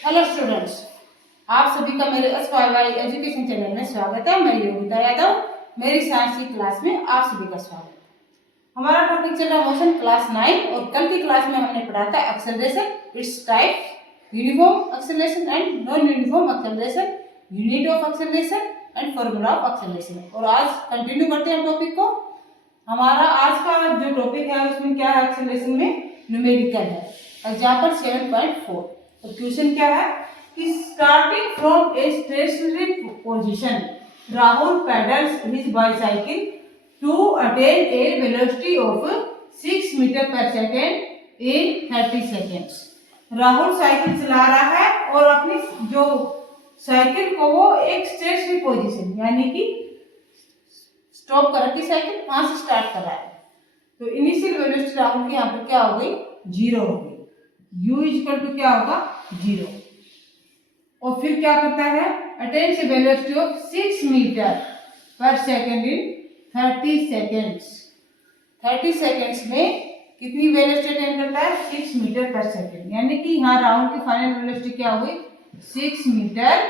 Hello students, आप सभी का मेरे SYY एजुकेशन चैनल में स्वागत है। मैं योगिता यादव, मेरी साइंस की क्लास में आप सभी का स्वागत है। हमारा टॉपिक चल रहा मोशन क्लास 9 और कल की क्लास में हमने पढ़ा था acceleration, it's type, uniform acceleration and non uniform acceleration, unit of acceleration and formula of acceleration. और आज कंटिन्यू करते हैं टॉपिक को। हमारा आज का जो टॉपिक है उसमें क्या है, एक्सेलरेशन में न्यूमेरिकल है। एग्जाम्पल 7.4। तो क्वेश्चन क्या है कि starting from a stationary position Rahul pedals his bicycle to attain a velocity of 6 metre per second in 30 seconds. Rahul cycle चला रहा है और अपनी जो साइकिल को वो एक स्टेशनरी पोजीशन यानी कि स्टॉप कर रखी साइकिल, वहां से स्टार्ट कर रहा है। तो इनिशियल वेलोसिटी राहुल की यहाँ पर क्या हो गई, 0 हो गई। u इक्वल टू क्या होगा, 0। और फिर क्या करता है, अटेन से velocity of 6 metre per second in 30 seconds. 30 seconds में कितनी वेलोसिटी अटेन करता है, 6 मीटर पर सेकेंड। यानी कि यहाँ राहुल की फाइनल वेलोसिटी क्या हुई, 6 मीटर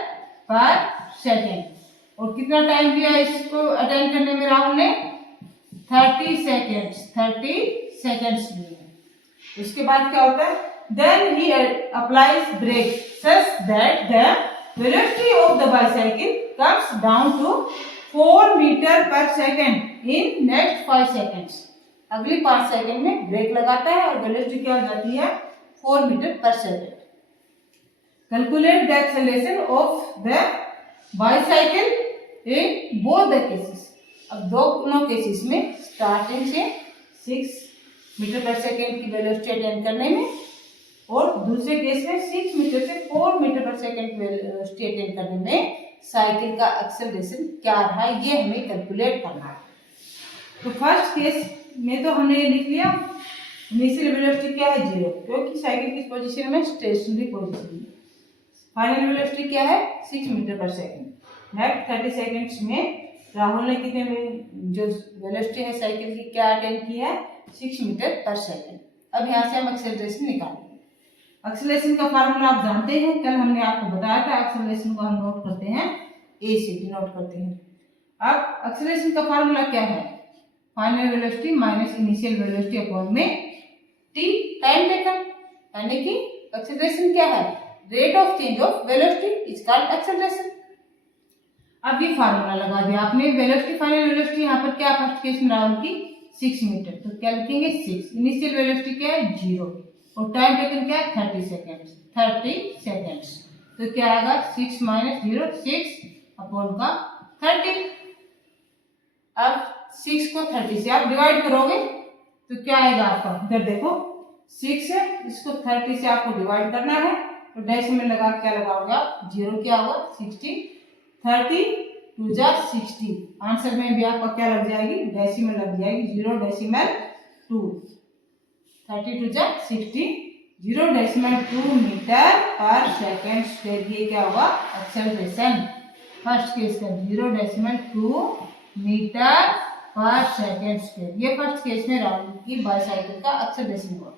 पर सेकेंड। और कितना टाइम दिया इसको अटेन करने में राहुल ने, 30 सेकेंड्स। 30 सेकेंड्स लिए। उसके बाद क्या होता है, then he applies brakes such that the velocity of the bicycle comes down to 4 meter per second in next 5 seconds। अगली 5 सेकंड में ब्रेक लगाता है और वेलोसिटी क्या हो जाती है, 4 मीटर पर second. Calculate the acceleration of the bicycle in both the cases. अब दोनों केसेस में स्टार्टिंग से 6 मीटर पर सेकेंड की वेलोसिटी अटेन करने में और दूसरे केस में 6 मीटर से 4 मीटर पर सेकेंड की वेलोसिटी अटेन करने में साइकिल का एक्सेलरेशन क्या रहा है, ये हमें कैलकुलेट करना है। तो फर्स्ट केस में तो हमने लिख लिया इनिशियल वेलोसिटी क्या है, 0, क्योंकि साइकिल किस पोजीशन में, स्टेशनरी पोजीशन में। फाइनल वेलोसिटी क्या है, 6 metre per second. Next 30 seconds में राहुल ने कितने में जो वेलोसिटी है साइकिल की क्या अटेन की है, 6 मीटर पर सेकेंड। अब यहाँ से हम एक्सेलरेशन निकालेंगे। एक्सेलरेशन का फार्मूला आप जानते हैं, कल हमने आपको बताया था। एक्सेलरेशन को हम नोट करते हैं, ए से डिनोट करते हैं। अब एक्सेलरेशन का फार्मूला क्या है, final velocity minus initial velocity upon में टी टाइम टेकन। यानी कि एक्सेलरेशन क्या है, rate of change of velocity is called acceleration. अब ये फार्मूला लगा दिया आपने। वेलोसिटी फाइनल वेलोसिटी यहाँ पर क्या, फर्स्ट केस में राहुल की 6 मीटर, तो क्या लिखेंगे 6। इनिशियल वेलोसिटी क्या है, 0 और टाइम टेकन क्या है, 30 सेकेंड्स। 30 सेकेंड्स तो क्या आएगा, 6 माइनस 0, 6 अपॉन का 30। अब 6 को 30 से आप डिवाइड करोगे तो क्या आएगा आपका, इधर देखो 6 है, इसको 30 से आपको डिवाइड करना है तो डेसिमल लगा क्या लगाओगे आप, 0 क्या होगा, 60। 30 2 जा 60। आंसर में भी आपका क्या लग जाएगी, डेसिमल लग जाएगी, 0.2। 30 2 जा 60, 0.2 मीटर पर सेकेंड स्क्वायर। ये क्या होगा, एक्सेलरेशन। फर्स्ट केस का 0.2 मीटर पर सेकेंड स्क्वायर। ये फर्स्ट केस में राहुल की बाइसाइकिल का एक्सेलरेशन हुआ।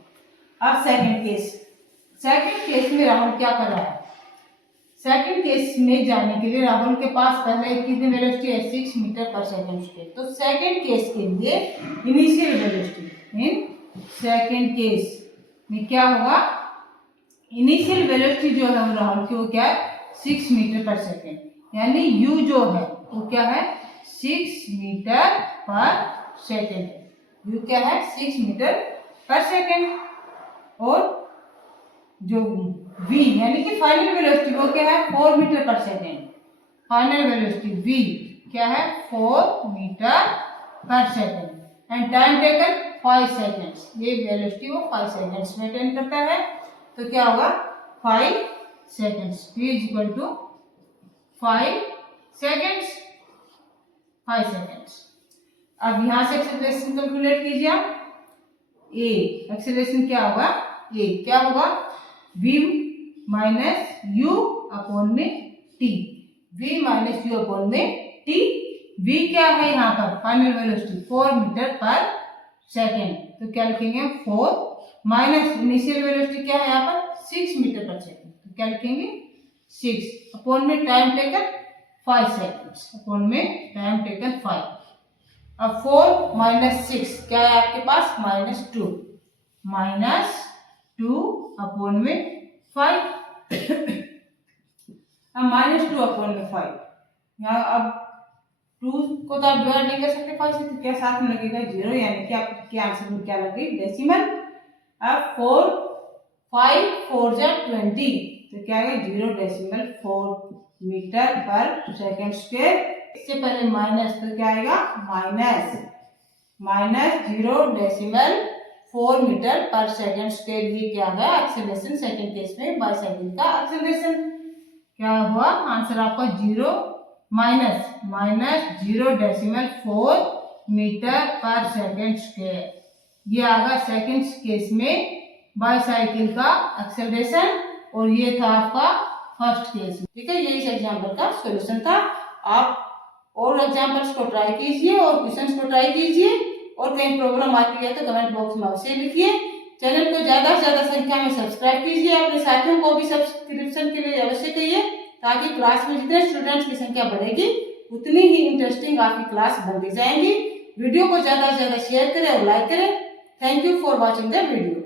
अब सेकेंड केस। सेकेंड केस में राहुल क्या कर रहा है, सेकेंड केस में जाने के लिए राहुल के पास पहले कितनी वेलोसिटी है, 6 मीटर पर सेकेंड स्क्वायर। तो सेकेंड केस के लिए initial velocity in second case में क्या होगा, इनिशियल वेलोसिटी जो है राहुल की वो क्या है, 6 मीटर पर सेकेंड। यानी u जो है वो क्या है, 6 मीटर पर सेकेंड। u क्या है, 6 मीटर पर सेकेंड। और जो v यानी कि फाइनल वेलोसिटी वो क्या है, 4 metre per second. Final velocity v क्या है, 4 metre per second. And time taken 5 seconds. ये वेलोसिटी वो 5 सेकेंड्स में अटेन करता है। तो क्या होगा, 5 seconds. v is equal to 5 seconds. 5 seconds. अब यहाँ से एक्सेलरेशन कैलकुलेट कीजिए आप। a एक्सेलरेशन क्या होगा, a क्या होगा, v माइनस u अपॉन में t। v minus u upon में t। v क्या है यहाँ पर, final velocity 4 metre per second. तो क्या लिखेंगे, 4 माइनस इनिशियल वेलोसिटी क्या है यहाँ पर, 6 मीटर पर सेकेंड। तो क्या लिखेंगे 6 अपॉन में टाइम टेकन 5 सेकेंड्स, अपॉन में टाइम टेकन 5। अब 4 माइनस 6 क्या है आपके पास -2, -2 अपॉन में 5। अब -2 अपॉन में 5, यहाँ अब 2 को तो आप डिवाइड नहीं कर सकते 5 से, तो क्या साथ में लगेगा 0, यानी कि आपके आंसर में क्या लगेगी डेसिमल। अब 5 4 जा 20, तो क्या है 0.4 मीटर पर सेकेंड स्क्वायर। इससे पहले माइनस, तो क्या आएगा -0.4 मीटर पर सेकेंड स्क्वायर। ये क्या है एक्सेलरेशन, सेकेंड केस में बाईसाइकिल का एक्सेलरेशन। क्या हुआ आंसर आपका 0.4 मीटर पर सेकेंड स्क्वायर। ये आगा सेकेंड केस में बाईसाइकिल का एक्सेलरेशन, और ये था आपका फर्स्ट केस। ठीक है, ये इस एग्जाम्पल का सॉल्यूशन था। आप और एग्जाम्पल्स को ट्राई कीजिए और क्वेश्चंस को ट्राई कीजिए, और कहीं प्रॉब्लम आती है तो कमेंट बॉक्स में अवश्य लिखिए। चैनल को ज्यादा से ज्यादा संख्या में सब्सक्राइब कीजिए, अपने साथियों को भी सब्सक्रिप्शन के लिए अवश्य कहिए, ताकि क्लास में जितने स्टूडेंट्स की संख्या बढ़ेगी उतनी ही इंटरेस्टिंग आपकी क्लास बनती जाएंगी। वीडियो को ज्यादा से ज्यादा शेयर करें और लाइक करें। Thank you for watching the video.